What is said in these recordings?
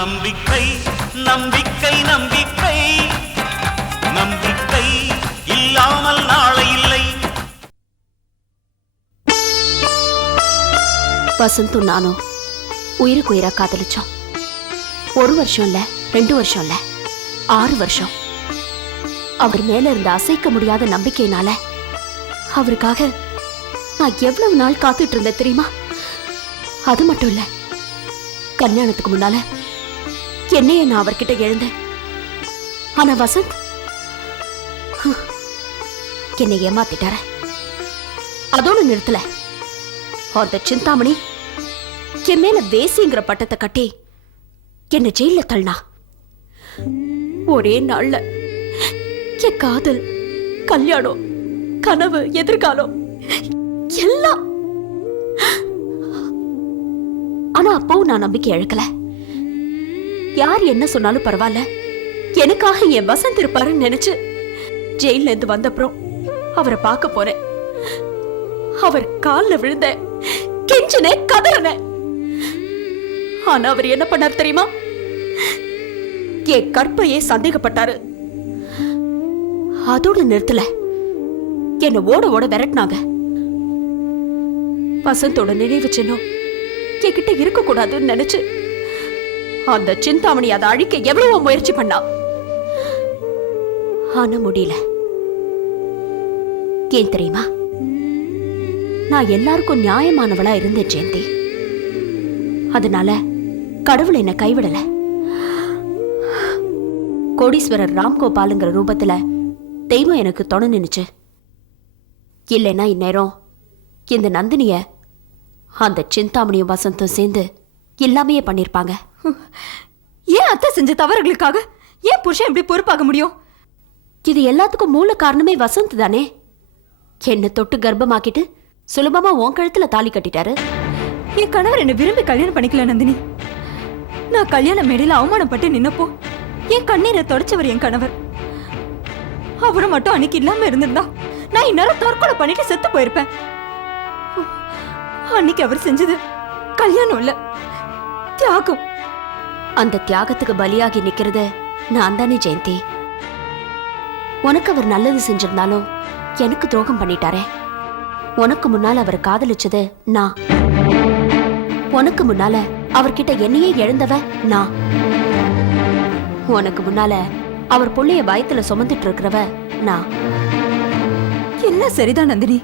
நம்பிக்கை நம்பிக்கை நம்பிக்கை நம்பிக்கை இல்லாமல் நாளை இல்லை. வசந்தும் நானும் உயிருக்கு உயிரா காதலிச்சோம். 1 வருஷம் இல்ல, 2 வருஷம் இல்ல, 6 வருஷம். அவர் மேல இருந்த அசைக்க முடியாத நம்பிக்கையினால அவருக்காக நான் எவ்வளவு நாள் காத்துட்டு இருந்தேன் தெரியுமா? அது மட்டும் இல்ல, கல்யாணத்துக்கு முன்னால என்னையே நான் அவர்கிட்ட எழுந்தேன். ஆனா வசந்த் என்னை ஏமாத்திட்டார. அதோட நிறுத்தல. அந்த சிந்தாமணி என் மேல வேசிங்கிற பட்டத்தை கட்டி என்ன ஜெயில தள்ளனா. ஒரே நாள்ல என் காதல், கல்யாணம், கனவு, எதிர்காலம் எல்லாம். ஆனா அப்பவும் நான் நம்பிக்கை இழக்கல. யார் என்ன சொன்னாலும் பரவாயில்ல, எனக்காக என் வசந்த் இருப்பாருன்னு நினைச்சு ஜெயில இருந்து வந்தப்புறம் அவரை பார்க்க போறேன். அவர் கால்ல விழுந்த, கெஞ்சினே, கதறன. ஆனா அவர் என்ன பண்ணார் தெரியுமா? என் கற்பையே சந்தேகப்பட்டாரு. அதோட நிறுத்தல, என்ன ஓட ஓட விரட்டினாங்க. வசந்தோட நினைவு சின்னம் என்கிட்ட இருக்க கூடாதுன்னு நினைச்சு அந்த சிந்தாமணி அதை அழிக்க எவ்வளவோ முயற்சி பண்ணா. ஆனா முடியல. ஏன் தெரியுமா? நான் எல்லாருக்கும் நியாயமானவளா இருந்தேன் ஜெயந்தி. அதனால கடவுள் என்ன கைவிடல. கோடீஸ்வரர் ராம்கோபாலுங்கிற ரூபத்துல தெய்வம் எனக்கு துணை நின்னுச்சு. இல்லைன்னா இந்நேரம் இந்த நந்தினிய அந்த சிந்தாமணியும் வசந்தும் சேர்ந்து எல்லாமே பண்ணிருப்பாங்க. ஏன் அத்தை செஞ்ச தவறுகளுக்காக ஏன் புருஷன் இப்படி பொறுப்பாக முடியும்? இது எல்லாத்துக்கும் மூல காரணமே வசந்த் தானே. என்ன தொட்டு கர்ப்பமாக்கிட்டு சுலபமா உன் கழுத்துல தாலி கட்டிட்டாரு. என் கணவர் என்ன விரும்பி கல்யாணம் பண்ணிக்கல நந்தினி. நான் கல்யாண மேடையில அவமானப்பட்டு நின்னப்போ என் கண்ணீரை தொடச்சவர் என் கணவர். அவரை மட்டும் அன்னைக்கு இல்லாம இருந்திருந்தா நான் இந்நேரம் தற்கொலை பண்ணிட்டு செத்து போயிருப்பேன். அன்னைக்கு அவர் செஞ்சது கல்யாணம் இல்ல, தியாகம். அந்த தியாகத்துக்கு பலியாகி நிக்கிறது நான் தானே ஜெயந்தி. உனக்கு அவர் நல்லது செஞ்சிருந்தாலும் எனக்கு துரோகம் பண்ணிட்டாரே. உனக்கு முன்னால அவர் காதலிச்சது நான். உனக்கு முன்னால அவர்கிட்ட என்னையே எழுந்தவ நான். உனக்கு முன்னால அவர் புள்ளைய பயத்துல சுமந்துட்டு இருக்கிறவ நான். என்ன சரிதான் நந்தினி,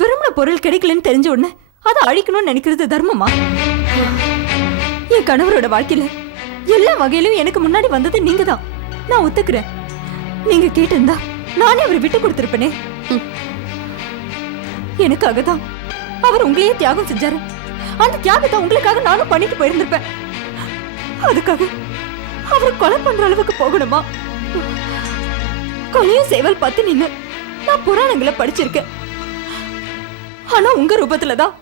விரும்பின பொருள் கிடைக்கலன்னு தெரிஞ்ச உடனே அதை அழிக்கணும்னு நினைக்கிறது தர்மமா? என் கணவரோட வாழ்க்கையில எல்லா வகையிலும் எனக்கு முன்னாடி வந்தது நீங்க தான். நான் ஒத்துக்கிறேன். நீங்க கேட்டிருந்தா நானே அவரை விட்டு கொடுத்திருப்பேனே. எனக்காக தான் அவர் உங்களையே தியாகம் செஞ்சாரு. அந்த தியாகத்தை உங்களுக்காக நானும் பண்ணிட்டு போயிருந்திருப்பேன். அதுக்காக அவரை கொலை பண்ற அளவுக்கு போகணுமா? கொலையும் சேவல் பார்த்து நின்னு நான் புராணங்களை படிச்சிருக்கேன். ஆனா உங்க ரூபத்துலதான்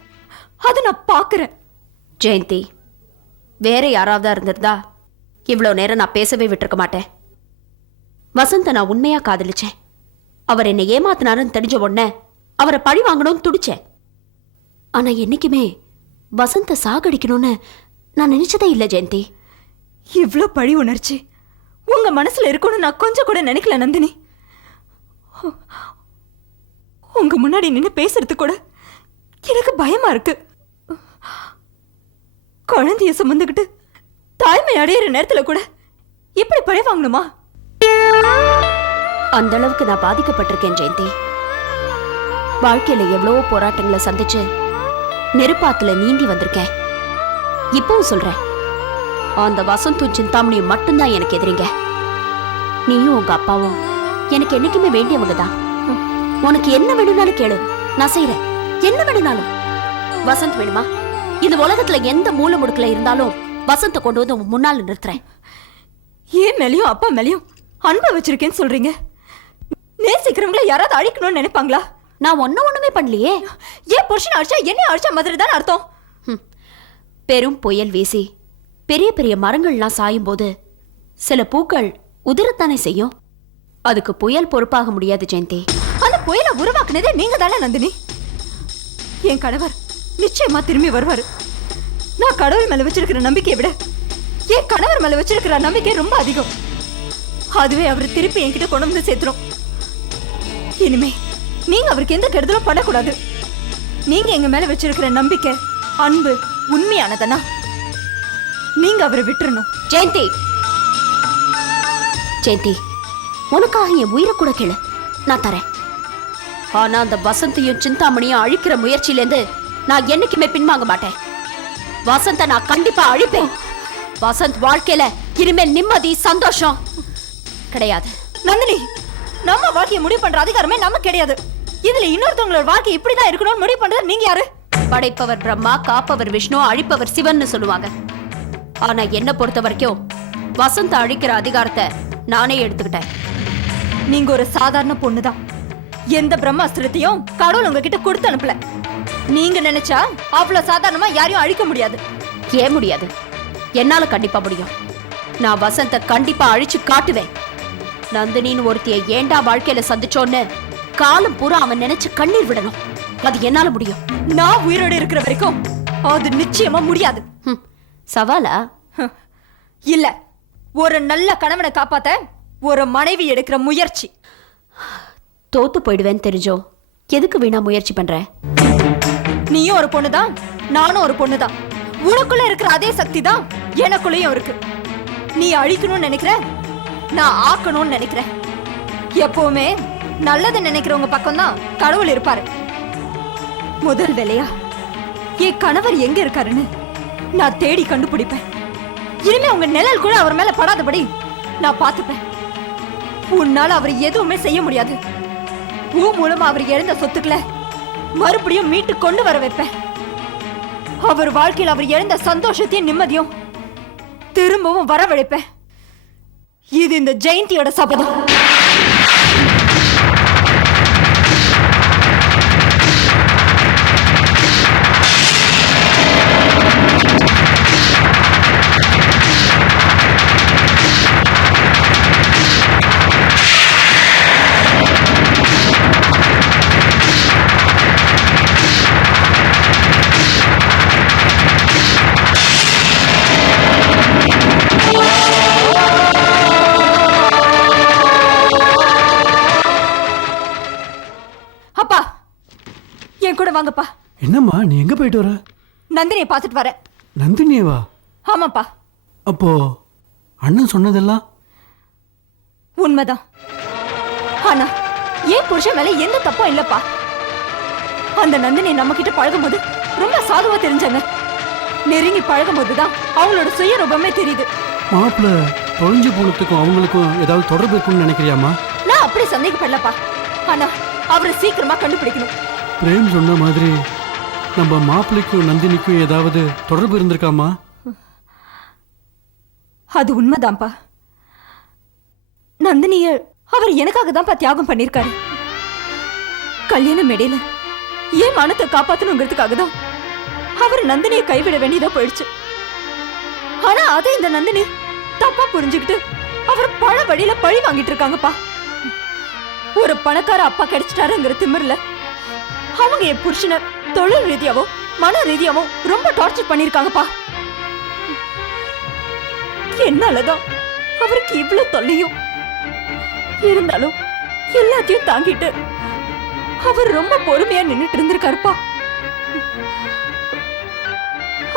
அதை நான் பாக்குறேன். ஜெயந்தி, வேற யாராவதா இருந்திருந்தா இவ்வளவு நேரம் நான் பேசவே விட்டுருக்க மாட்டேன். வசந்த நான் உண்மையா காதலிச்சேன். அவர் என்னை ஏமாத்தினாருன்னு தெரிஞ்ச உடனே அவரை பழி வாங்கணும்னு துடிச்சேன். ஆனா என்னைக்குமே வசந்த சாகடிக்கணும்னு நான் நினைச்சதே இல்ல ஜெயந்தி. இவ்ளோ பழி உணர்ச்சி உங்க மனசுல இருக்கணும்னு நான் கொஞ்சம் கூட நினைக்கல நந்தினி. உங்க முன்னாடி நின்று பேசுறது கூட எனக்கு பயமா இருக்கு. குழந்தைய சுமந்துக்கிட்டு தாய்மை அடையிற நேரத்துல கூட இப்படி பழி வாங்கணுமா? அந்த அளவுக்கு நான் பாதிக்கப்பட்டிருக்கேன் ஜெயந்தி. வாழ்க்கையில எவ்வளவோ போராட்டங்களை சந்திச்சு நெருப்பாத்துல நீந்தி வந்திருக்கேன். இப்பவும் சொல்றேன், அந்த வசந்தும் சிந்தாமணியும் மட்டும்தான் எனக்கு எதிரிங்க. நீயும் உங்க அப்பாவும் எனக்கு என்னைக்குமே வேண்டியவங்க தான். உனக்கு என்ன வேணும்னாலும் கேளு, நான் செய்யறேன். என்ன வேணும்னாலும். வசந்த் வேணுமா? இந்த உலகத்துல எந்த மூல முடுக்கல இருந்தாலும் வசந்த கொண்டு வந்து முன்னால நிறுத்துறேன். ஏன் மேலையும் அப்பா மேலையும் அன்பை வச்சிருக்கேன்னு சொல்றீங்க? நேசிக்கிறவங்கள யாராவது அழிக்கணும்னு நினைப்பாங்களா? நான் ஒண்ணுமே பண்ணலையே. ஏன் புருஷன் அடிச்சா என்ன அடிச்சா மாதிரி தான் அர்த்தம். பெரும் புயல் வீசி பெரிய பெரிய மரங்கள்லாம் சாயும் போது சில பூக்கள் உதிரத்தானே செய்யும். அதுக்கு புயல் பொறுப்பாக முடியாது ஜெயந்தி. அந்த புயலை உருவாக்குனதே நீங்க தானே நந்தினி. என் கணவர் நிச்சயமா திரும்பி வருவாரு. நான் கடவுள் மேல வச்சிருக்கிற நம்பிக்கையை விட என் கணவர் மேல வச்சிருக்கிற நம்பிக்கை ரொம்ப அதிகம். அதுவே அவர் திருப்பி என்கிட்ட கொண்டு வந்து சேர்த்துரும். இனிமே நீங்க அவருக்கு எந்த கெடுதலும் பண்ணக்கூடாது. நீங்க எங்க மேல வச்சிருக்கிற நம்பிக்கை, அன்பு உண்மையானதனா நீங்க அவரை விட்டுறணும். ஜெயந்தி, ஜெயந்தி, உனக்காக என் உயிரை கூட கேளு, நான் தரேன். ஆனா அந்த வசந்தையும் சிந்தாமணியும் அழிக்கிற முயற்சியிலேருந்து நான் என்னைக்குமே பின்வாங்க மாட்டேன். வசந்த நான் கண்டிப்பா அழிப்பேன். வசந்த் வாழ்க்கையில இனிமேல் நிம்மதி சந்தோஷம் கிடையாது. நந்தினி, நம்ம வாழ்க்கையை முடிவு பண்ற அதிகாரமே நமக்கு கிடையாது. இதுல இன்னொருத்தவங்களோட வாழ்க்கை இப்படிதான் இருக்கணும்னு முடிவு பண்றது நீங்க யாரு? படைப்பவர் பிரம்மா, காப்பவர் விஷ்ணு, அழிப்பவர் சிவன் சொல்லுவாங்க. ஆனா என்ன பொறுத்த வரைக்கும் வசந்த அழிக்கிற அதிகாரத்தை நானே எடுத்துக்கிட்டேன். நீங்க ஒரு சாதாரண பொண்ணுதான். எந்த பிரம்மாஸ்திரத்தையும் கடவுள் உங்ககிட்ட கொடுத்து அனுப்பல. நீங்க நினைச்சா அவ்வளவு சாதாரணமா யாரையும் அழிக்க முடியாது. ஏன் முடியாது? என்னால கண்டிப்பா முடியும். நான் வசந்த கண்டிப்பா அழிச்சு காட்டுவேன். நந்தினின்னு ஒருத்திய ஏண்டா வாழ்க்கையில சந்திச்சோன்னு காலம் பூரா அவன் நினைச்சு கண்ணீர் விடணும். அது என்னால முடியும். நான் உயிரோடு இருக்கிற வரைக்கும் அது நிச்சயமா முடியாது. சவாலா? இல்ல, ஒரு நல்ல கணவனை காப்பாத்த ஒரு மனைவி எடுக்கிற முயற்சி. தோத்து போயிடுவேன்னு தெரிஞ்சோ எதுக்கு வீணா முயற்சி பண்ற? நீயும் ஒரு பொண்ணுதான், நானும் ஒரு பொண்ணுதான். உனக்குள்ள இருக்கிற அதே சக்தி தான் எனக்குள்ளயும் இருக்கு. நீ அழிக்கணும்னு நினைக்கிற, நான் ஆக்கணும்னு நினைக்கிறேன். எப்பவுமே நல்லது நினைக்கிறவங்க பக்கம் தான் கடவுள் இருப்பாரு. முதல் வேலையா என் கணவர் எங்க இருக்காருன்னு நான் தேடி கண்டுபிடிப்பேன். இனிமே உங்க நிழல் கூட அவர் மேல படாதபடி நான் பார்த்துப்பேன். உன்னால அவர் எதுவுமே செய்ய முடியாது. மூலமா அவர் இழந்த சொத்துக்களை மறுபடியும் மீட்டு கொண்டு வர வைப்பேன். அவர் வாழ்க்கையில் அவர் இழந்த சந்தோஷத்தையும் நிம்மதியும் திரும்பவும் வரவழைப்பேன். இது இந்த ஜெயந்தியோட சபதம். அப்பா, என் கூட வாங்கப்பா. என்னம்மா, நீ எங்க போயிட்டு வர? நந்தினியை பார்த்துட்டு வரேன். நந்தினியவா? ஆமாப்பா. அப்போ அண்ணன் சொன்னதெல்லாம் உண்மைதான். ஆனா ஏன் புருஷன் மேல எந்த தப்பும் இல்லப்பா. அந்த நந்தினி நம்ம கிட்ட பழகும் போது ரொம்ப சாதுவா தெரிஞ்சாங்க. நெருங்கி பழகும் போதுதான் அவங்களோட சுயரூபமே தெரியுது. மாப்பிள்ள தொலைஞ்சு போனதுக்கும் அவங்களுக்கும் ஏதாவது தொடர்பு இருக்குன்னு நினைக்கிறியாமா? நான் அப்படி சந்தேகப்படலப்பா. ஆனா அவரை சீக்கிரமா கண்டுபிடிக்கணும். பிரேம் சொன்ன மாதிரி நம்ம மாப்பிள்ளைக்கும் நந்தினிக்கும் ஏதாவது தொடர்பு இருந்திருக்காமா? அது உண்மைதான்ப்பா. நந்தினிய அவர் எனக்காக தான்ப்பா தியாகம் பண்ணிருக்காரு. கல்யாண மேடையில ஏன் மனத்தை காப்பாத்தணுங்கிறதுக்காக தான் அவர் நந்தினியை கைவிட வேண்டியதா போயிடுச்சு. ஆனா அதை இந்த நந்தினி தப்பா புரிஞ்சுக்கிட்டு அவர் பல வழியில பழி வாங்கிட்டு இருக்காங்கப்பா. ஒரு பணக்கார அப்பா கிடைச்சிட்டாருங்கிற திமிர்ல அவங்க என் புருஷனை தொழில் ரீதியாவோ மன ரீதியாவோ ரொம்ப டார்ச்சர் பண்ணிருக்காங்கப்பா. என்னாலதான் அவருக்கு இவ்வளவு தொல்லையும் இருந்தாலும் எல்லாத்தையும் தாங்கிட்டு அவர் ரொம்ப பொறுமையா நின்னுட்டு இருந்திருக்காருப்பா.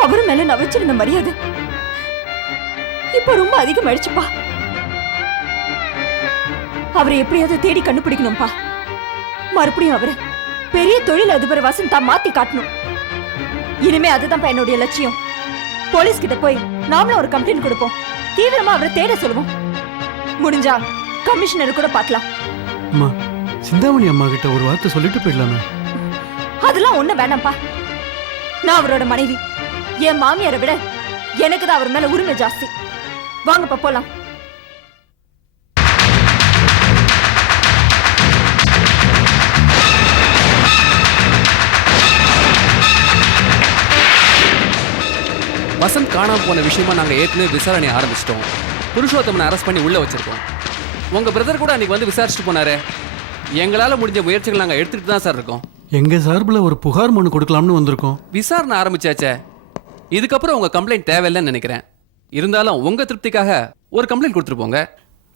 அவர் மேல நான் வச்சிருந்த மரியாதை இப்ப ரொம்ப அதிகமாயிடுச்சுப்பா. அவரை எப்படியாவது தேடி கண்டுபிடிக்கணும்பா. மறுபடியும் அவரை பெரிய தொழில் அதிபர் வசந்தா மாத்தி காட்டணும். இனிமே அதுதான் என்னுடைய லட்சியம். போலீஸ் கிட்ட போய் நாமளும் ஒரு கம்ப்ளைண்ட் கொடுப்போம். தீவிரமா அவரை தேட சொல்லுவோம். முடிஞ்சா கமிஷனர் கூட பார்க்கலாம். அம்மா, சிந்தாமணி அம்மா கிட்ட ஒரு வார்த்தை சொல்லிட்டு போயிடலாமே. அதெல்லாம் ஒண்ணு வேணாம்ப்பா. நான் அவரோட மனைவி. என் மாமியாரை விட எனக்கு தான் அவர் மேல உரிமை ஜாஸ்தி. வாங்கப்பா போலாம். வசந்த் காணாம போன விஷயமா நாங்கள் ஏற்கனவே விசாரணை ஆரம்பிச்சிட்டோம். புருஷோத்தமனை அரெஸ்ட் பண்ணி உள்ளே வச்சிருக்கோம். உங்கள் பிரதர் கூட அன்றைக்கி வந்து விசாரிச்சுட்டு போனாரு. எங்களால் முடிஞ்ச முயற்சிகள் நாங்கள் எடுத்துகிட்டு தான் சார் இருக்கோம். எங்கள் சார்பில் ஒரு புகார் மனு கொடுக்கலாம்னு வந்திருக்கோம். விசாரணை ஆரம்பிச்சாச்சே, இதுக்கப்புறம் உங்கள் கம்ப்ளைண்ட் தேவையில்லைன்னு நினைக்கிறேன். இருந்தாலும் உங்க திருப்திக்காக ஒரு கம்ப்ளைண்ட் கொடுத்துட்டு போங்க.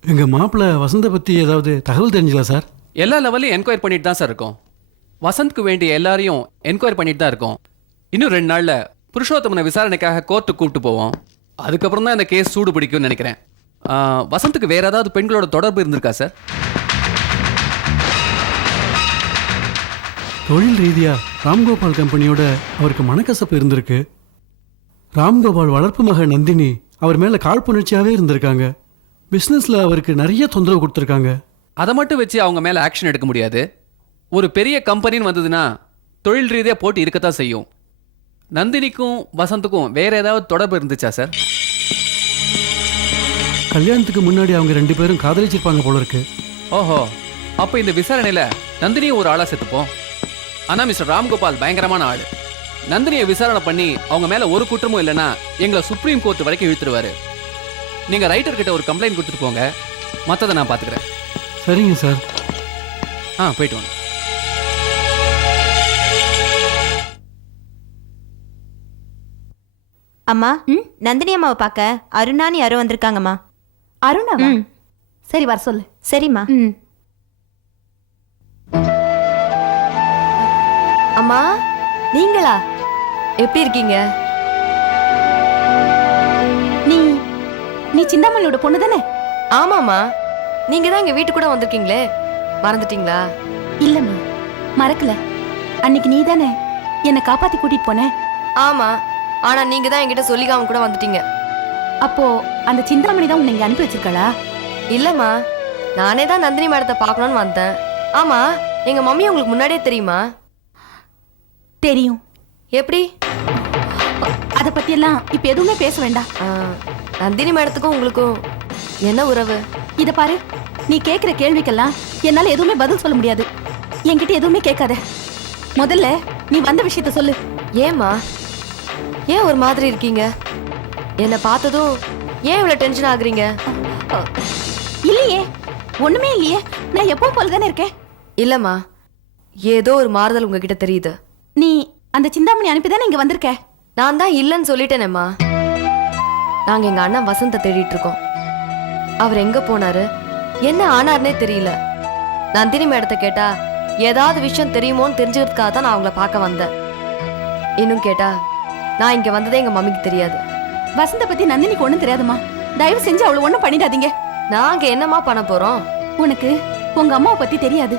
எங்க மாப்பிள்ளை வசந்த பத்தி ஏதாவது தகவல் தெரிஞ்சுதா சார்? எல்லா லெவலையும் என்கொயரி பண்ணிட்டு தான் சார் இருக்கோம். வசந்த்க்கு வேண்டிய எல்லாரையும் என்கொயரி பண்ணிட்டு தான் இருக்கோம். இன்னும் 2 நாள்ல புருஷோத்தமனை விசாரணைக்காக கோர்ட்டுக்கு கூப்பிட்டு போவோம். அதுக்கப்புறம் தான் இந்த கேஸ் சூடு பிடிக்கும்னு நினைக்கிறேன். வசந்துக்கு வேற ஏதாவது பெண்களோட தொடர்பு இருந்திருக்கா சார்? தொழில் ரீதியா ராம்கோபால் கம்பெனியோட அவருக்கு மனக்கசப்பு இருந்திருக்கு. ராம்கோபால் வளர்ப்பு மக நந்தினி அவர் மேல காழ்ப்புணர்ச்சியாவே இருந்திருக்காங்க. பிசினஸ்ல அவருக்கு நிறைய தொந்தரவு கொடுத்துருக்காங்க. அதை மட்டும் வச்சு அவங்க மேல ஆக்ஷன் எடுக்க முடியாது. ஒரு பெரிய கம்பெனின்னு வந்ததுன்னா தொழில் ரீதியாக போட்டி இருக்கத்தான் செய்யும். நந்தினிக்கும் வசந்துக்கும் வேற ஏதாவது தொடர்பு இருந்துச்சா சார்? கல்யாணத்துக்கு முன்னாடி அவங்க 2 பேரும் காதலிச்சிருப்பாங்க போல இருக்கு. ஓஹோ, அப்போ இந்த விசாரணையில நந்தினியும் ஒரு ஆளா சேர்த்துப்போம். ஆனா மிஸ்டர் ராம்கோபால் பயங்கரமான ஆளு. நந்தினியை விசாரணை பண்ணி அவங்க மேல ஒரு குற்றமும் இல்லைன்னா எங்களை சுப்ரீம் கோர்ட் வரைக்கும் இழுத்துருவாரு. நீங்க ரைட்டர் கிட்ட ஒரு கம்ப்ளைண்ட் கொடுத்துட்டு போங்க, மற்றதை நான் பாத்துக்கிறேன். சரிங்க சார். போயிட்டு வாங்க. அம்மா, நந்தினி அம்மாவை பார்க்க அருணானி யாரோ வந்திருக்காங்கம்மா. அருணாவா? சரி, வர சொல்லு. சரிம்மா. அம்மா, நீங்களா? எப்படி இருக்கீங்க? நீ நீ சிந்தாமணியோட பொண்ணு தானே? ஆமாம்மா, நீங்க தான் எங்க வீட்டு கூட வந்திருக்கீங்களே, மறந்துட்டீங்களா? இல்லம்மா, மறக்கல. அன்னைக்கு நீ தானே என்னை காப்பாத்தி கூட்டிட்டு போன. ஆமா, ஆனா நீங்க தான் என்கிட்ட சொல்லிக்காம கூட வந்துட்டீங்க. அப்போ அந்த சிந்தாமணி தான் உன்னை இங்க அனுப்பி வச்சிருக்காளா? இல்லம்மா, நானே தான் நந்தினி மேடத்தை பார்க்கணும்னு வந்தேன். ஆமா, எங்க மம்மி உங்களுக்கு முன்னாடியே தெரியுமா? தெரியும். எப்படி? அத பத்தி எல்லாம் இப்ப எதுவுமே பேச வேண்டாம். நந்தினி மேடத்துக்கும் உங்களுக்கும் என்ன உறவு? இத பாரு, நீ கேக்குற கேள்விக்கெல்லாம் என்னால எதுவுமே பதில் சொல்ல முடியாது. என்கிட்ட எதுவுமே கேட்காத. முதல்ல நீ வந்த விஷயத்த சொல்லு. ஏம்மா, ஏன் ஒரு மாதிரி இருக்கீங்க? என்னை பார்த்ததும் ஏன் இவ்வளவு டென்ஷன் ஆகுறீங்க? இல்லையே, ஒண்ணுமே இல்லையே. நான் எப்பவும் போல தானே இருக்கேன். இல்லம்மா, ஏதோ ஒரு மாறுதல் உங்ககிட்ட தெரியுது. நீ அந்த சிந்தாமணி அனுப்பிதானே இங்க வந்திருக்க. நான் தான் இல்லைன்னு சொல்லிட்டேனேம்மா. நாங்க எங்க அண்ணன் வசந்த தேடிட்டு இருக்கோம். அவர் எங்க போனாரு, என்ன ஆனார்னே தெரியல. நந்தினி மேடத்தை கேட்டா ஏதாவது விஷயம் தெரியுமோன்னு தெரிஞ்சுக்கிறதுக்காக தான் நான் அவங்கள பார்க்க வந்தேன். இன்னும் கேட்டா நான் இங்க வந்ததே எங்க மம்மிக்கு தெரியாது. வசந்த பத்தி நந்தினிக்கு ஒண்ணும் தெரியாதுமா. தயவு செஞ்சு அவளை ஒண்ணும் பண்ணிடாதீங்க. நாங்க என்னமா பண்ண போறோம்? உனக்கு உங்க அம்மாவை பத்தி தெரியாது,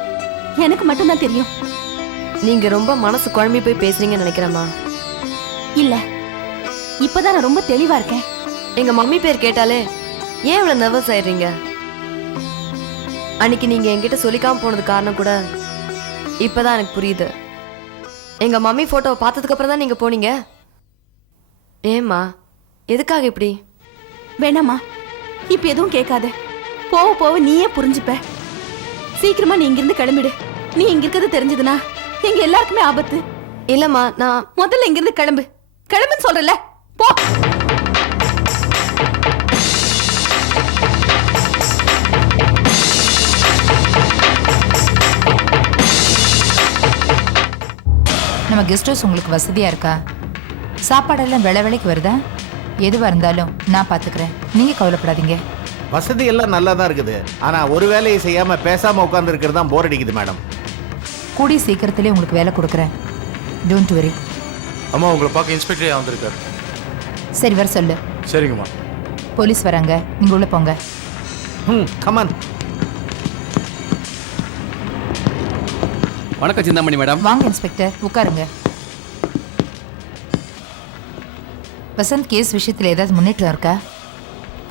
எனக்கு மட்டும்தான் தெரியும். நீங்க ரொம்ப மனசு குழம்பி போய் பேசுறீங்கன்னு நினைக்கிறேம்மா. இல்ல, இப்பதான் நான் ரொம்ப தெளிவா இருக்கேன். எங்க மம்மி பேர் கேட்டாலே ஏன் இவ்வளவு நர்வஸ் ஆயிடுறீங்க? அன்னைக்கு நீங்க என்கிட்ட சொல்லிக்காம போனது காரணம் கூட இப்பதான் எனக்கு புரியுது. எங்க மம்மி போட்டோவை பார்த்ததுக்கு அப்புறம் தான் நீங்க போனீங்க. ஏம்மா, எதுக்காக இப்படி? வேணாமா, இப்ப எதுவும் கேட்காத. போக போக நீயே புரிஞ்சுப்ப. சீக்கிரமா நீ இங்கிருந்து கிளம்பிடு. நீ இங்க இருக்கிறது தெரிஞ்சதுன்னா எங்க எல்லாருக்குமே ஆபத்து. இல்லம்மா, நான் முதல்ல இங்கிருந்து கிளம்பு. கிளம்புன்னு சொல்றல, போ. நம்ம கெஸ்ட் ஹவுஸ் உங்களுக்கு வசதியா இருக்கா? சாப்பாடெல்லாம் விலைக்கு வருதா? எதுவாக இருந்தாலும் நான் பார்த்துக்கிறேன், நீங்க கவலைப்படாதீங்க. வசதி எல்லாம் நல்லா தான் இருக்குது. ஆனா ஒரு வேலையை செய்யாம பேசாம உட்கார்ந்து இருக்கிறது தான் போர் அடிக்குது மேடம். கூடி சீக்கிரத்திலே உங்களுக்கு வேலை கொடுக்குறேன், டோன்ட் வரி. அம்மா, உங்களை பார்க்க இன்ஸ்பெக்டரே வந்திருக்காரு. சரி, வர சொல்லு. சரிங்கம்மா. போலீஸ் வராங்க, நீங்க உள்ள போங்க. கமான். வணக்கம் சிந்தாமணி மேடம். வாங்க இன்ஸ்பெக்டர், உட்காருங்க. வசந்த் கேஸ் விஷயத்துல ஏதாவது முன்னேற்றம் இருக்கா?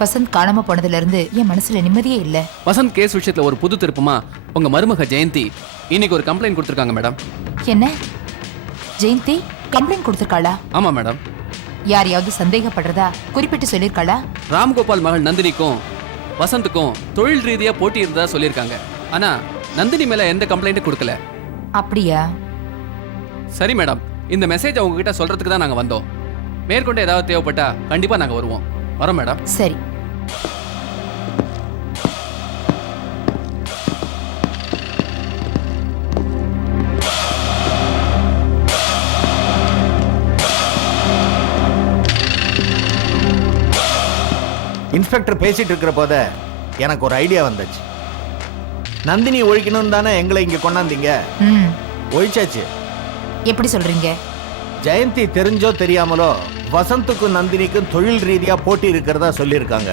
வசந்த் காணாம போனதுல இருந்து என் மனசுல நிம்மதியே இல்ல. வசந்த் கேஸ் விஷயத்துல ஒரு புது திருப்பமா உங்க மருமக ஜெயந்தி இன்னைக்கு ஒரு கம்ப்ளைண்ட் கொடுத்திருக்காங்க மேடம். என்ன, ஜெயந்தி கம்ப்ளைண்ட் கொடுத்திருக்காளா? ஆமா மேடம். யாரையாவது சந்தேகப்படுறதா குறிப்பிட்டு சொல்லியிருக்காளா? ராம்கோபால் மகள் நந்தினிக்கும் வசந்துக்கும் தொழில் ரீதியா போட்டி இருந்ததா சொல்லியிருக்காங்க. ஆனா நந்தினி மேல எந்த கம்ப்ளைண்ட்டும் கொடுக்கல. அப்படியா? சரி மேடம், இந்த மெசேஜ் உங்ககிட்ட சொல்றதுக்கு தான் நாங்க வந்தோம். மேற்கொண்டு ஏதாவது தேவைப்பட்டா கண்டிப்பா நாங்க வருவோம். வரோம் மேடம். சரி. இன்ஸ்பெக்டர் பேசிட்டு இருக்கிற போத எனக்கு ஒரு ஐடியா வந்துச்சு. நந்தினி ஒழிக்கணும் தானே எங்களை இங்க கொண்டாந்தீங்க. ம் ஒழிச்சாச்சு. எப்படி சொல்றீங்க? ஜெயந்தி தெரிஞ்சோ தெரியாமலோ வசந்துக்கும் நந்தினிக்கும் தொழில் ரீதியா போட்டி இருக்கிறதா சொல்லியிருக்காங்க.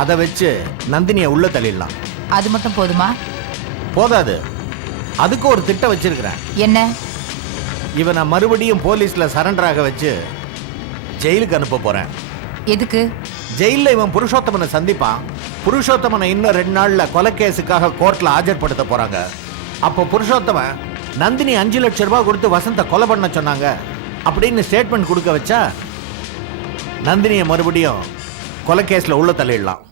அதை வச்சு நந்தினியை உள்ள தள்ளிடலாம். அது மட்டும் போதுமா? போதாது, அதுக்கு ஒரு திட்டம் வச்சிருக்கிறேன். என்ன? இவனை மறுபடியும் போலீஸ்ல சரண்டர் ஆக வச்சு ஜெயிலுக்கு அனுப்ப போறேன். எதுக்கு? ஜெயில இவன் புருஷோத்தமனை சந்திப்பான். புருஷோத்தமனை இன்னும் 2 நாள்ல கொலை கேஸுக்காக கோர்ட்ல ஆஜர்படுத்த போறாங்க. அப்போ புருஷோத்தமன் நந்தினி 5 லட்சம் ரூபாய் கொடுத்து வசந்த கொலை பண்ண சொன்னாங்க அப்படின்னு ஸ்டேட்மெண்ட் கொடுக்க வச்சா நந்தினியை மறுபடியும் கொலை கேஸ்ல உள்ள தள்ளிடலாம்.